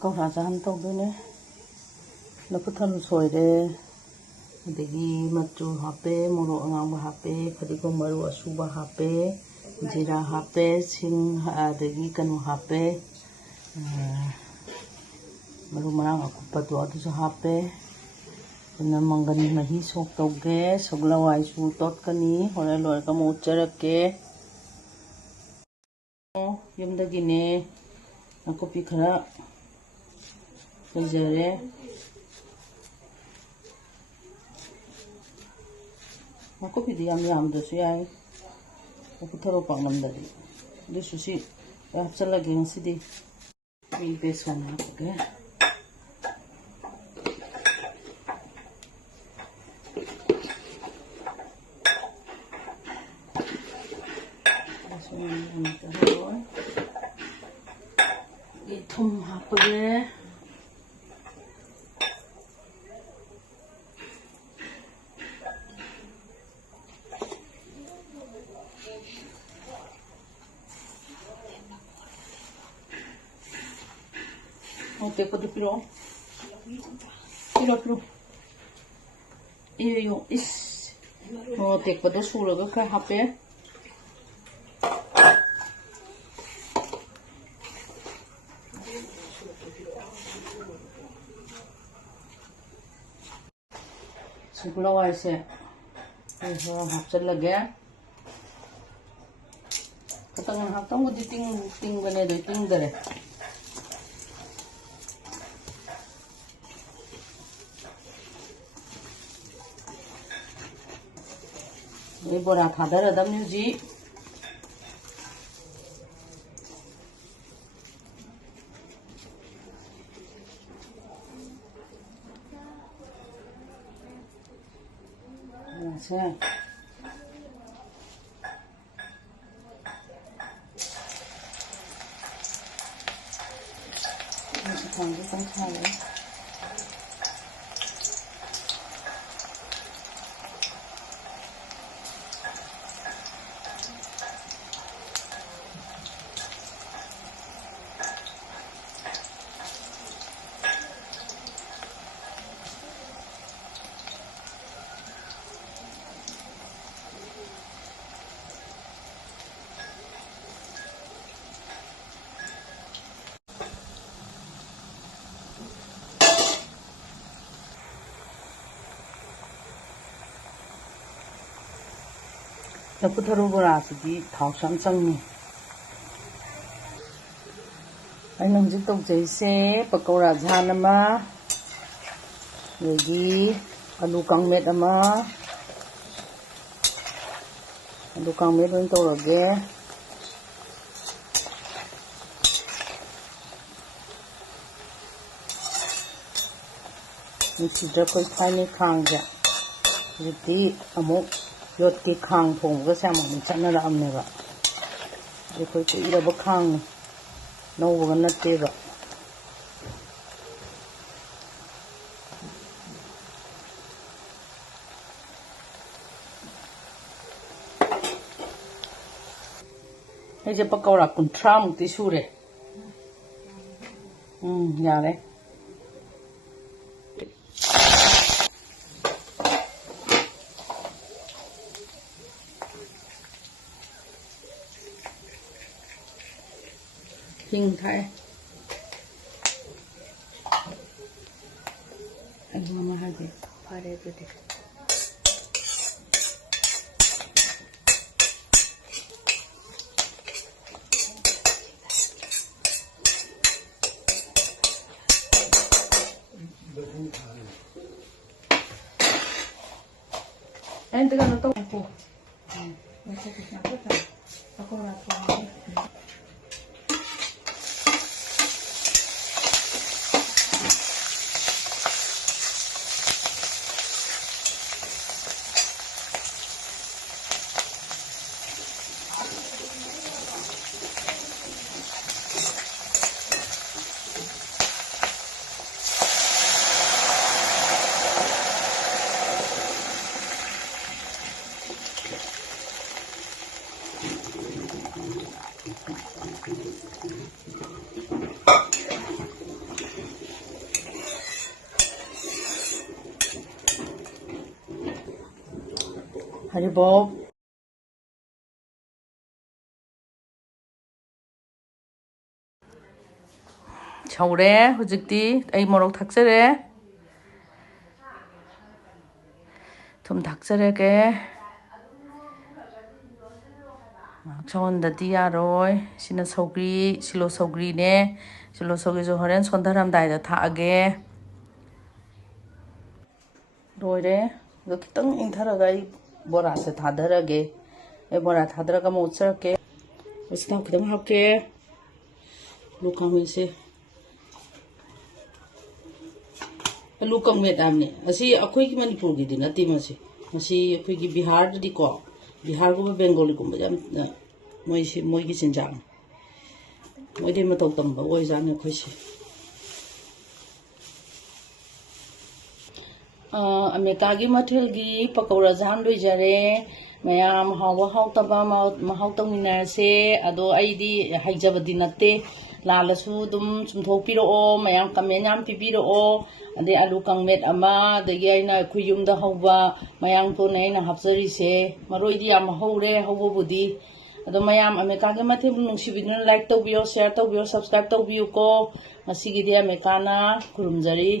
ꯀꯧꯔꯥ ꯆꯥꯍꯟ ꯇꯧꯗꯣꯏꯅꯦ ꯂꯐꯨꯊꯔꯣ ꯁꯣꯏꯔꯦ ꯑꯗꯒꯤ ꯃꯆꯨ ꯍꯥꯞꯄꯦ ꯃꯣꯔꯣꯛ ꯑꯉꯥꯡꯕ ꯍꯥꯞꯄꯦ ꯐꯗꯤꯒꯣꯝ ꯃꯔꯨ ꯑꯁꯨꯕ ꯍꯥꯞꯄꯦ ꯖꯤꯔꯥ ꯍꯥꯞꯄꯦ ꯁꯤꯡ ꯑꯗꯒꯤ ꯀꯩꯅꯣ ꯍꯥꯞꯄꯦ ꯃꯔꯨ ꯃꯔꯥꯡ ꯑꯀꯨꯞꯄꯗꯣ ꯑꯗꯨꯁꯨ ꯍꯥꯞꯄꯦ ꯑꯗꯨꯅ ꯃꯪꯒꯟ ꯃꯍꯤ ꯁꯣꯛ ꯇꯧꯒꯦ ꯁꯒꯣꯜꯍꯋꯥꯏꯁꯨ ꯇꯣꯠꯀꯅꯤ ꯍꯣꯔꯦꯟ ꯂꯣꯏꯔꯒ ꯑꯃꯨꯛ ꯎꯠꯆꯔꯛꯀꯦ ꯌꯨꯝꯗꯒꯤꯅꯦ ꯅꯥꯀꯨꯞꯄꯤ ꯈꯔ ꯂꯩꯖꯔꯦ ꯅꯥꯀꯨꯞꯄꯤꯗꯤ ꯌꯥꯝ ꯌꯥꯝꯗ꯭ꯔꯁꯨ ꯌꯥꯏ ꯂꯐꯨꯊꯔꯣ ꯄꯥꯛꯅꯝꯗꯗꯤ ꯑꯗꯨꯁꯨ ꯁꯤ ꯍꯥꯞꯆꯤꯜꯂꯒꯦ ꯉꯁꯤꯗꯤ ꯕꯦꯁꯣꯟ ꯍꯥꯞꯄꯒꯦ ꯊꯨꯝ ꯍꯥꯞꯄꯒꯦ ꯑꯇꯦꯛꯄꯗꯨ ꯄꯤꯔꯛꯑꯣ ꯄꯤꯔꯛꯑꯣ 이요 이스 어때거든 수로가 그 합해 수로와 있어 그래서 합절하게 그때는 합던 거지 띵 거네도 띵더래 이 보라 다다르 담유지 그래서 광고 좀 लफुथरो बोरासिदी थाव ꯌꯥꯝ ꯆꯪꯉꯤ ꯑꯩꯅ ꯍꯧꯖꯤꯛ ꯇꯧꯖꯩꯁꯦ ꯄꯀꯧꯔꯥ ꯖꯥꯟ ꯑꯃ ꯑꯗꯒꯤ ꯑꯂꯨ ꯀꯥꯡꯃꯦꯠ ꯑꯃ ꯑꯂꯨ ꯀꯥꯡꯃꯦꯠ ꯑꯣꯏꯅ ꯇꯧꯔꯒꯦ ꯅꯨꯡꯁꯤꯗ꯭ꯔꯥ ꯑꯩꯈꯣꯏ ꯊꯥꯏꯅꯩ ꯈꯥꯡꯁꯦ ꯍꯧꯖꯤꯛꯇꯤ ꯑꯃꯨꯛ ꯌꯣꯠꯀꯤ ꯈꯥꯡ ꯊꯣꯡꯕꯒꯁꯦ ꯑꯃꯨꯛ ꯆꯠꯅꯔꯛꯑꯝꯅꯦꯕ ꯑꯩꯈꯣꯏ ꯀꯨꯏꯔꯕ ꯈꯥꯡꯅꯤ ꯅꯧꯕꯒ ꯅꯠꯇꯦꯕ ꯑꯩꯁꯦ ꯄꯀꯧꯔꯥ 30ꯃꯨꯛꯇꯤ ꯁꯨꯔꯦ ꯌꯥꯔꯦ ꯍꯤꯡ ꯊꯥꯛꯑꯦ ꯑꯗꯨ ꯑꯃ ꯍꯥꯏꯒꯦ ꯐꯔꯦ ꯑꯗꯨꯗꯤ Ente kan tahu aku. Macam apa kan? Aku rasa. ꯍꯔꯤꯕꯣꯞ ꯁꯧꯔꯦ ꯍꯧꯖꯤꯛꯇꯤ ꯑꯩ ꯃꯣꯔꯣꯛ ꯊꯥꯛꯆꯔꯦ ꯊꯨꯝ ꯊꯥꯛꯆꯔꯒꯦ ꯁꯧꯍꯟꯗꯗꯤ ꯌꯥꯔꯣꯏ ꯁꯤꯅ ꯁꯧꯒ꯭ꯔꯤ ꯁꯤꯂꯣ ꯁꯧꯒ꯭ꯔꯤꯅꯦ ꯁꯤꯂꯣ ꯁꯧꯒ꯭ꯔꯤꯁꯨ ꯍꯣꯔꯦꯟ ꯁꯣꯟꯊꯔꯝꯗꯥꯏꯗ ꯊꯥꯛꯑꯒꯦ ꯂꯣꯏꯔꯦ ꯑꯗꯣ ꯈꯤꯇꯪ ꯏꯪꯊꯔꯒ ꯑꯩ ꯕꯣꯔꯥꯁꯦ ꯊꯥꯗꯔꯒꯦ ꯑꯩ ꯕꯣꯔꯥ ꯊꯥꯗꯔꯒ ꯑꯃꯨꯛ ꯑꯣꯠꯆꯔꯛꯀꯦ ꯊꯥꯎ ꯈꯤꯇꯪ ꯍꯥꯞꯀꯦ ꯑꯂꯨ ꯀꯥꯡꯃꯦꯠꯁꯦ ꯑꯂꯨ ꯀꯥꯡꯃꯦꯠ ꯍꯥꯏꯕꯅꯦ ꯑꯁꯤ ꯑꯩꯈꯣꯏꯒꯤ ꯃꯅꯤꯄꯨꯔꯒꯤꯗꯤ ꯅꯠꯇꯦ ꯃꯁꯤ ꯑꯩꯈꯣꯏꯒꯤ ꯕꯤꯍꯥꯔꯗꯗꯤꯀꯣ ꯕꯤꯍꯥꯔꯒꯨꯝꯕ ꯕꯦꯡꯒꯣꯂꯤꯒꯨꯝꯕ ꯌꯥꯝꯅ ꯃꯣꯏꯒꯤ ꯆꯤꯟꯖꯥꯛꯅꯤ ꯃꯣꯏꯗꯤ ꯃꯇꯧ ꯇꯝꯕ ꯑꯣꯏꯖꯥꯠꯅꯤ ꯑꯩꯈꯣꯏꯁꯦ ꯑꯃꯦꯔꯤꯀꯥꯒꯤ ꯃꯊꯦꯜꯒꯤ ꯄꯀꯧꯔꯥ ꯖꯥꯝ ꯂꯣꯏꯖꯔꯦ ꯃꯌꯥꯝ ꯍꯥꯎꯕ ꯍꯥꯎꯇꯕ ꯃꯍꯥꯎ ꯇꯧꯃꯤꯟꯅꯔꯁꯦ ꯑꯗꯣ ꯑꯩꯗꯤ ꯍꯩꯖꯕꯗꯤ ꯅꯠꯇꯦ ꯂꯥꯜꯂꯁꯨ ꯑꯗꯨꯝ ꯆꯨꯝꯊꯣꯛꯄꯤꯔꯛꯑꯣ ꯃꯌꯥꯝ ꯀꯃꯦꯟ ꯌꯥꯝ ꯄꯤꯕꯤꯔꯛꯑꯣ ꯑꯗꯩ ꯑꯂꯨ ꯀꯥꯡꯃꯦꯠ ꯑꯃ ꯑꯗꯒꯤ ꯑꯩꯅ ꯑꯩꯈꯣꯏ ꯌꯨꯝꯗ ꯍꯧꯕ ꯃꯌꯥꯡꯇꯣꯟꯅ ꯑꯩꯅ ꯍꯥꯞꯆꯔꯤꯁꯦ ꯃꯔꯣꯏꯗꯤ ꯌꯥꯝ ꯍꯧꯔꯦ ꯍꯧꯕꯕꯨꯗꯤ ꯑꯗꯣ ꯃꯌꯥꯝ ꯑꯃꯦꯔꯤꯀꯥꯒꯤ ꯃꯊꯦꯜꯕꯨ ꯅꯨꯡꯁꯤꯕꯤꯗꯨꯅ ꯂꯥꯏꯛ ꯇꯧꯕꯤꯌꯣ ꯁꯤꯌꯔ ꯇꯧꯕꯤꯌꯣ ꯁꯕꯁꯀ꯭ꯔꯥꯏꯕ ꯇꯧꯕꯤꯌꯨꯀꯣ ꯉꯁꯤꯒꯤꯗꯤ ꯑꯃꯦꯔꯤꯀꯥꯅ ꯈꯨꯔꯨꯝꯖꯔꯤ